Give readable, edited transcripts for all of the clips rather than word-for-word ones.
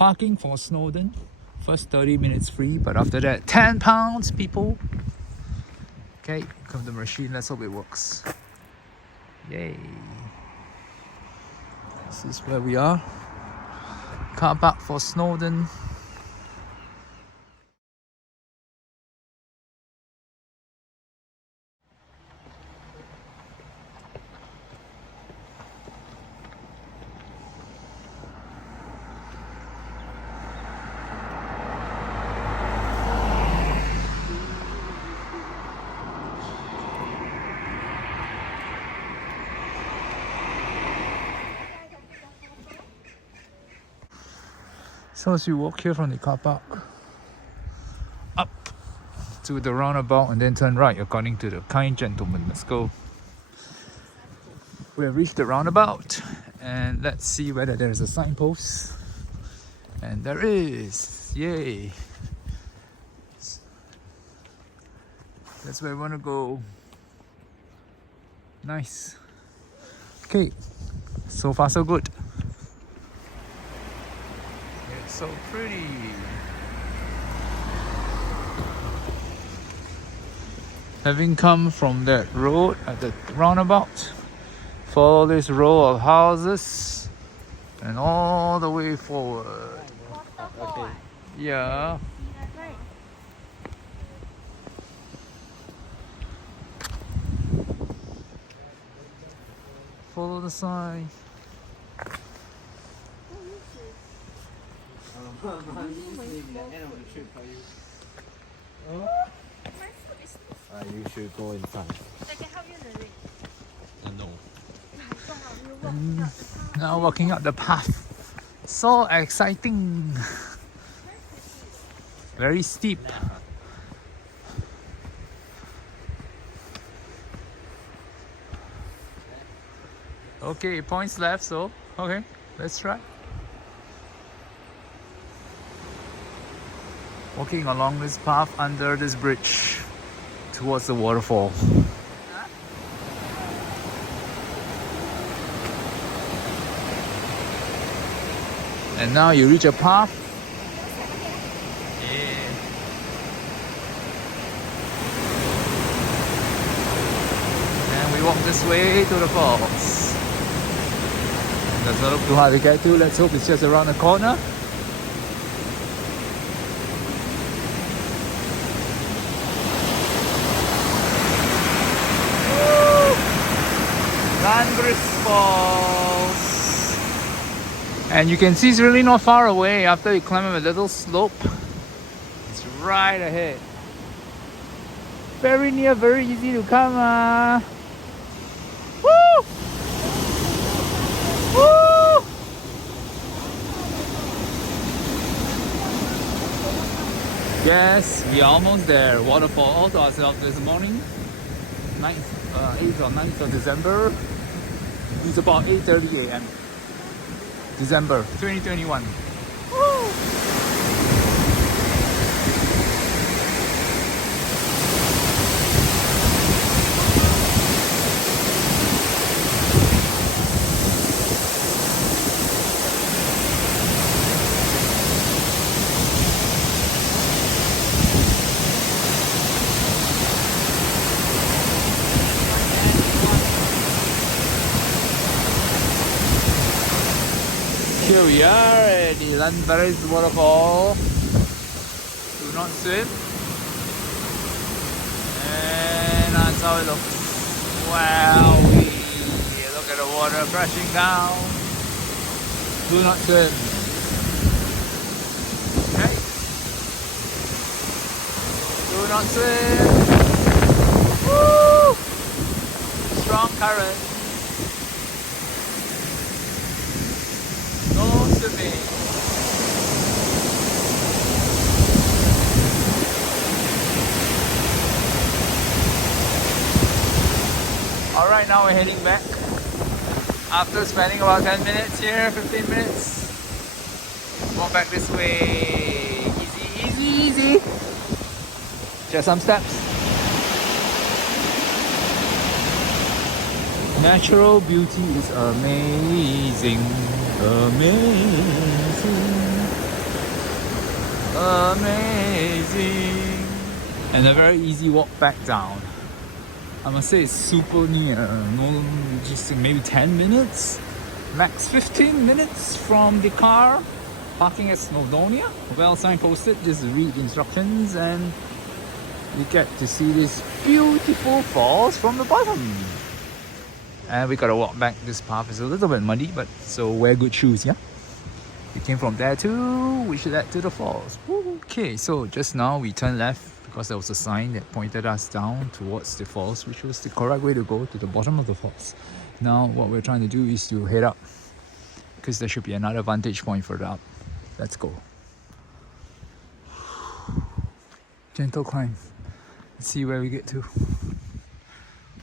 parking for Snowden. First 30 minutes free, but after that £10 people. Okay, come the machine, let's hope it works. Yay. This is where we are. Car park for Snowden. So as you walk here from the car park up to the roundabout and then turn right according to the kind gentleman. Let's go. We have reached the roundabout and let's see whether there is a signpost. And there is. Yay. That's where we want to go. Nice. Okay. So far so good. So pretty. Having come from that road at the roundabout, follow this row of houses and all the way forward. Okay. Yeah. Follow the sign. You should go inside. No. Now walking up the path. So exciting. Very steep. Okay, points left, so okay, let's try. Walking along this path under this bridge towards the waterfall. And now you reach a path. Yeah. And we walk this way to the falls. Does not look too hard to get to. Let's hope it's just around the corner. Llanberis Falls. And you can see it's really not far away after you climb up a little slope. It's right ahead. Very near, very easy to come. Woo! Woo! Yes, we are almost there. Waterfall all to ourselves this morning. 8th or 9th of December. It's about 8:30 a.m. December 2021. Woo! Here we are at the Llanberis Waterfall. Do not swim. And that's how it looks. Wow, look at the water crashing down. Do not swim. Okay. Do not swim. Woo! Strong current. Swimming. Alright, now we're heading back. After spending about 10 minutes here, 15 minutes. Walk back this way. Easy, easy, easy. Just some steps. Natural beauty is amazing. Amazing. Amazing. And a very easy walk back down. I must say it's super near. No, just maybe 10 minutes, max 15 minutes from the car. Parking at Snowdonia. Well signposted, just read instructions and you get to see this beautiful falls from the bottom. And we gotta walk back. This path is a little bit muddy, but so wear good shoes, yeah? We came from there too, which led to the falls. Okay, so just now we turned left because there was a sign that pointed us down towards the falls, which was the correct way to go to the bottom of the falls. Now what we're trying to do is to head up because there should be another vantage point further up. Let's go. Gentle climb. Let's see where we get to.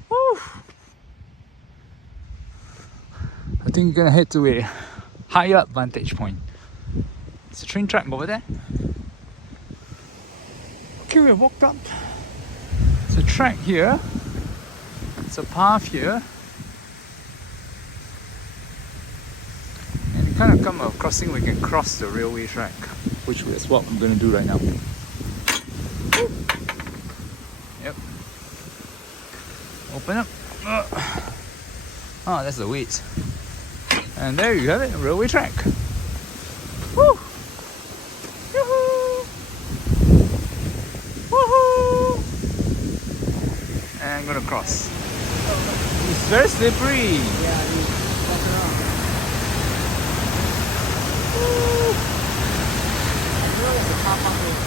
Woo! I think we're gonna head to a higher up vantage point. It's a train track over there. Okay, we walked up. It's a track here. It's a path here. And you kind of come a crossing, we can cross the railway track, which is what I'm gonna do right now. Yep. Open up. Oh, that's the weight. And there you have it, railway track. Woo! Yoo-hoo! Woohoo! And I'm gonna cross. It's very slippery. Yeah, you walk around. Woo! I know there's a carpark here.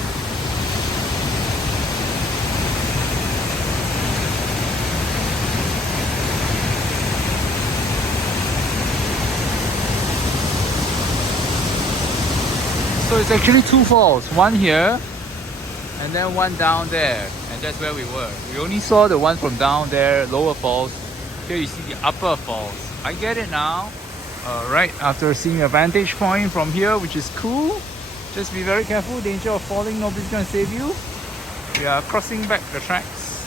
So it's actually two falls, one here and then one down there, and that's where we were. We only saw the one from down there, lower falls. Here you see the upper falls. I get it now. Right after seeing a vantage point from here, which is cool. Just be very careful, danger of falling, nobody's gonna save you. We are crossing back the tracks.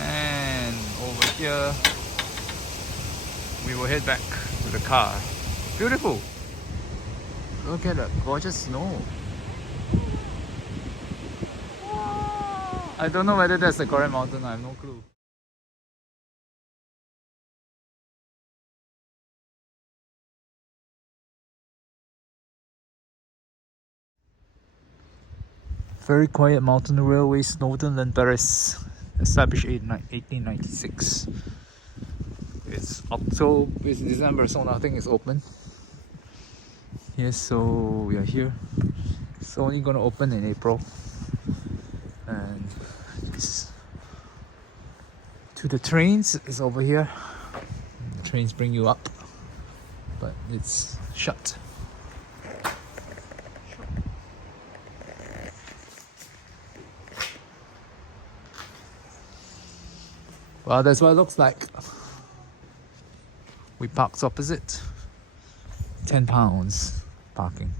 And over here, we will head back to the car. Beautiful. Look at that gorgeous snow. I don't know whether that's the correct mountain, I have no clue. Very quiet mountain railway, Snowden, Llanberis, established in 1896. It's December, so nothing is open. Yes, so we are here. It's only gonna open in April. And this, to the trains is over here. The trains bring you up, but it's shut. Well, that's what it looks like. We parked opposite. £10 parking.